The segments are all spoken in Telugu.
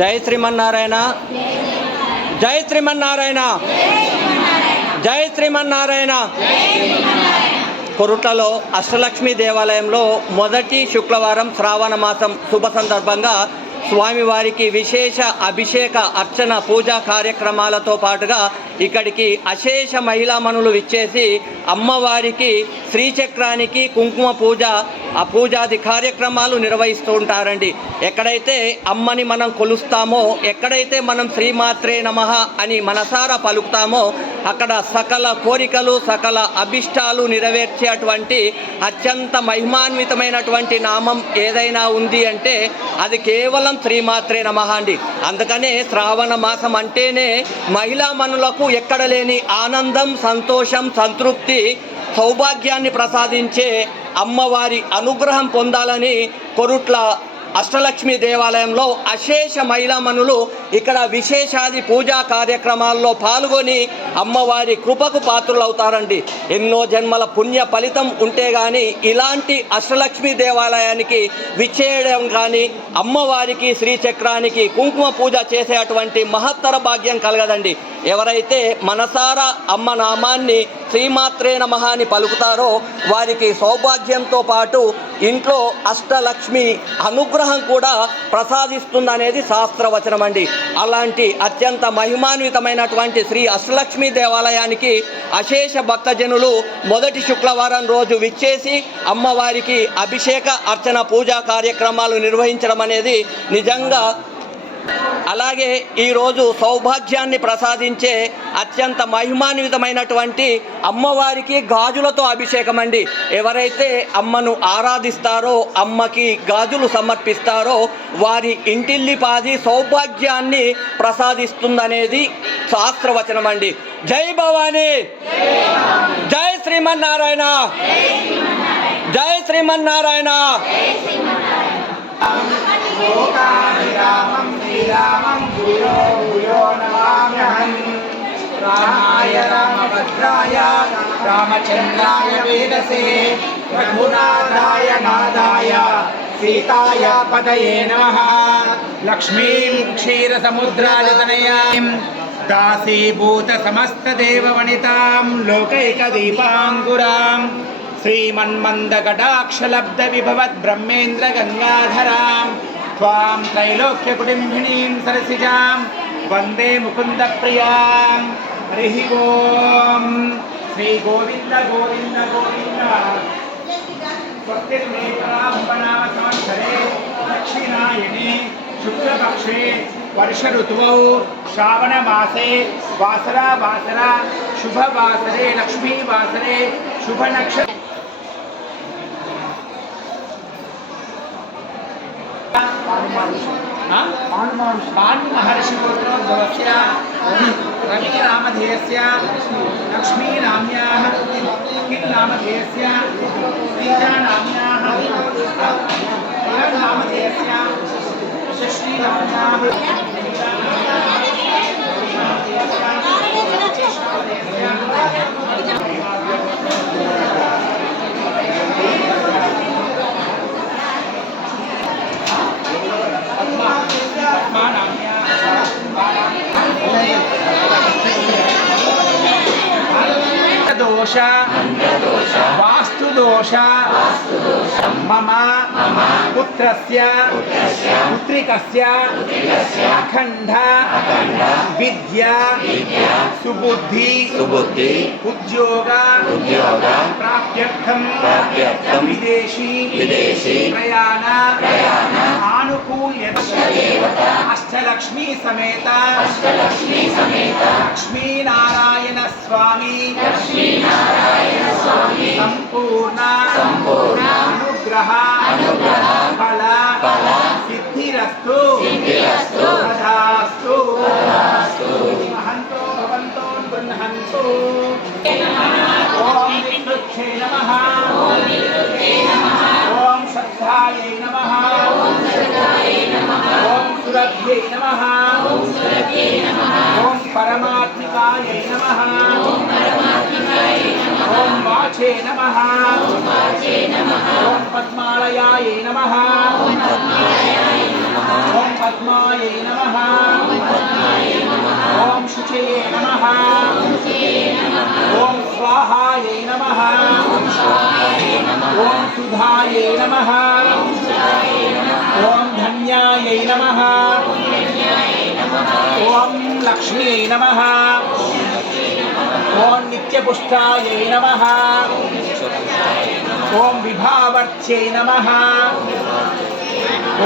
జై శ్రీమన్నారాయణ, జై శ్రీమన్నారాయణ, జై శ్రీమన్నారాయణ. కొరుట్లలో అష్టలక్ష్మి దేవాలయంలో మొదటి శుక్రవారం శ్రావణ మాసం శుభ సందర్భంగా స్వామివారికి విశేష అభిషేక అర్చన పూజా కార్యక్రమాలతో పాటుగా ఇక్కడికి అశేష మహిళామణులు విచ్చేసి అమ్మవారికి శ్రీచక్రానికి కుంకుమ పూజ ఆ పూజాది కార్యక్రమాలు నిర్వహిస్తూ ఉంటారండి. ఎక్కడైతే అమ్మని మనం కొలుస్తామో, ఎక్కడైతే మనం శ్రీమాత్రే నమః అని మనసారా పలుకుతామో అక్కడ సకల కోరికలు సకల అభిష్టాలు నెరవేర్చేటువంటి అత్యంత మహిమాన్వితమైనటువంటి నామం ఏదైనా ఉంది అంటే అది కేవలం శ్రీమాత్రే నమః అండి. అందుకనే శ్రావణ మాసం అంటేనే మహిళామణులకు ఎక్కడ లేని ఆనందం, సంతోషం, సంతృప్తి, సౌభాగ్యాన్ని ప్రసాదించే అమ్మవారి అనుగ్రహం పొందాలని కొరుట్ల అష్టలక్ష్మి దేవాలయంలో అశేష మహిళామణులు ఇక్కడ విశేషాది పూజా కార్యక్రమాల్లో పాల్గొని అమ్మవారి కృపకు పాత్రులవుతారండి. ఎన్నో జన్మల పుణ్య ఫలితం ఉంటే కానీ ఇలాంటి అష్టలక్ష్మి దేవాలయానికి విచ్చేయడం కానీ అమ్మవారికి శ్రీచక్రానికి కుంకుమ పూజ చేసేటువంటి మహత్తర భాగ్యం కలగదండి. ఎవరైతే మనసారా అమ్మ నామాన్ని శ్రీమాత్రే నమః అని పలుకుతారో వారికి సౌభాగ్యంతో పాటు ఇంట్లో అష్టలక్ష్మి అనుగ్రహం కూడా ప్రసాదిస్తుందనేది శాస్త్రవచనం అండి. అలాంటి అత్యంత మహిమాన్వితమైనటువంటి శ్రీ అష్టలక్ష్మి దేవాలయానికి అశేష భక్తజనులు మొదటి శుక్రవారం రోజు విచ్చేసి అమ్మవారికి అభిషేక అర్చన పూజా కార్యక్రమాలు నిర్వహించడం అనేది నిజంగా, అలాగే ఈరోజు సౌభాగ్యాన్ని ప్రసాదించే అత్యంత మహిమాన్వితమైనటువంటి అమ్మవారికి గాజులతో అభిషేకం అండి. ఎవరైతే అమ్మను ఆరాధిస్తారో, అమ్మకి గాజులు సమర్పిస్తారో వారి ఇంటిల్లిపాది సౌభాగ్యాన్ని ప్రసాదిస్తుందనేది శాస్త్రవచనం అండి. జై భవానీ, జై శ్రీమన్నారాయణ, జై శ్రీమన్నారాయణ. రామం శ్రీరామం భూయో భూయో నమామ్యహం. రామాయ రామభద్రాయ రామచంద్రాయ వేదసే రఘునాథాయ నాదాయ సీతాయ పదయే నమః. లక్ష్మీం క్షీరసముద్రాజతనయాం దాసీభూత సమస్త దేవవనితాం లోకైకదీపాంకురాం శ్రీమన్మందకటాక్షలబ్ధ విభవద్ బ్రహ్మేంద్ర గంగాధరాం త్వాం త్రైలోక్యకుటుంబినీం సరసిజాం వందే ముకుంద ప్రియాం. హరి ఓం. శ్రీ గోవింద గోవింద గోవింద. స్వస్తిర్నేత్రాంబనామ సంవత్సరే దక్షిణాయనే శుక్లపక్షే వర్ష ఋతువౌ శ్రావణ మాసే వాసరా వాసరా శుభవాసరే లక్ష్మీ వాసరే శుభ నక్షత్ర महर्षिपुत्रोद्भवस्य रविनामधेयस्य लक्ष्मीनाम्याः किन्नामधेयस्य सीतानाम्याः नामधेयस्य शश्रीनाम्याः दोष वास्तुदोष मम पुत्रस्य पुत्रिकस्य अखंड विद्या सुबुद्धि उद्योग प्राप्त्यर्थं विदेशी प्रयाण आनुकूल्य अष्टलक्ष्मी समेत लक्ष्मी नारायण स्वामी संपूर्ण अनुग्रह फल सिद्धिरस्तु तथास्तु. ఓం విష్ణుచ్చే నమః ఓం శ్రద్ధాయై నమః ఓం సురభ్యై నమః ఓం పరమాత్మికాయై నమః ఓం వాచే నమః ఓం పద్మాలయాయై నమః ఓం పద్మాయై నమః ఓం శుచయే నమః ఓం స్వాహాయై నమః ఓం సుధాయై నమః ఓం ధన్యాయై నమః ఓం లక్ష్మ్యై నమః ఓం నిత్యపుష్టాయై నమః ఓం విభావర్చ్యై నమః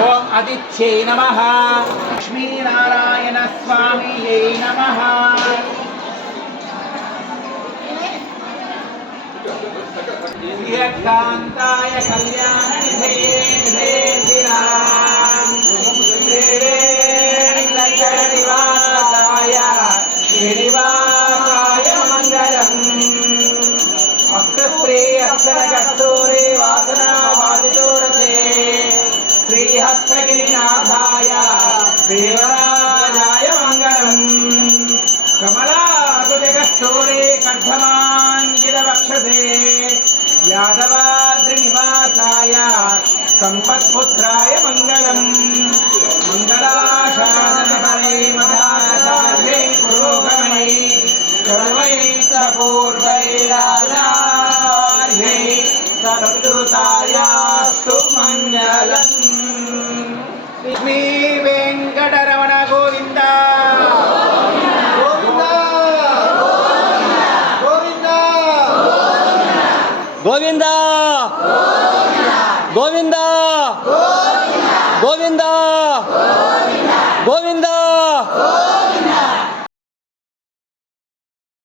ఓం అదిత్యై నమః లక్ష్మీనారాయణ స్వామియై నమః శ్రీకాంతాయ కళ్యాణనిధయే నివాసాయ శ్రీనివాసాయ మంగళం అస్త్రే అస్త్రగస్తూరే వాసనావాదితోరసే శ్రీహస్త్రగిరినాథాయ దేవరాజాయ మంగళం కమలాకుజగస్తూరే కర్ధమాంగిరవక్షసే యాదవాద్రినివాసాయ సంపత్పుత్రాయ మంగళం మంగళాశాసనబలై మదాచార్యై పురోగమై సర్వై పూర్వైరాచార్యై సర్వృతాయాస్తు మంగళం. శ్రీ వెంకటరమణ గోవింద గోవింద గోవింద గోవింద గోవింద